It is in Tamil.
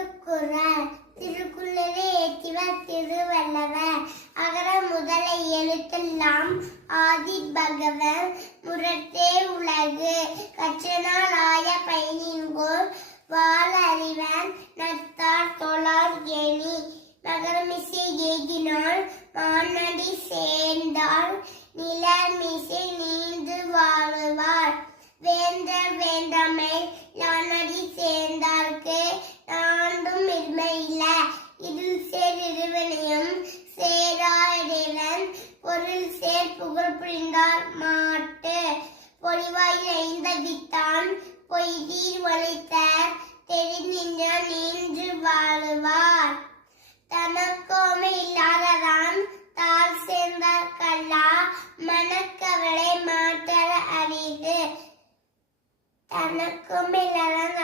திருக்குறள். திருக்குள்ளரே ஏற்றிவர் திருவல்லவர் அகர முதல எழுத்தெல்லாம் ஆதி பகவன் முரட்டே உலகு. கற்றனால் ஆய பயனின்கோள் வாழ அறிவன் நத்தார் தொழார் ஏணி. நகரமிசை ஏகினால் மானடி சேர்ந்தால் நிலமிசை நீந்து வாழுவார். வேந்தர் வேண்டாமை யானடி சேர்ந்தார்க்கு சேர் இருவனையும் சேராயிடன் பொருள் சேர் புகழ் புரிந்தார் மாட்டு. பொலிவாயில் ஐந்த வித்தான். பொய்தீர் ஒழித்த தெரிநின்ற நின்று வாழுவார். தனக்கோமை இல்லாததான் தாழ் சேர்ந்தார் கல்லா. மனக்கவலை மாற்ற அறிது தனக்கும் இல்லாத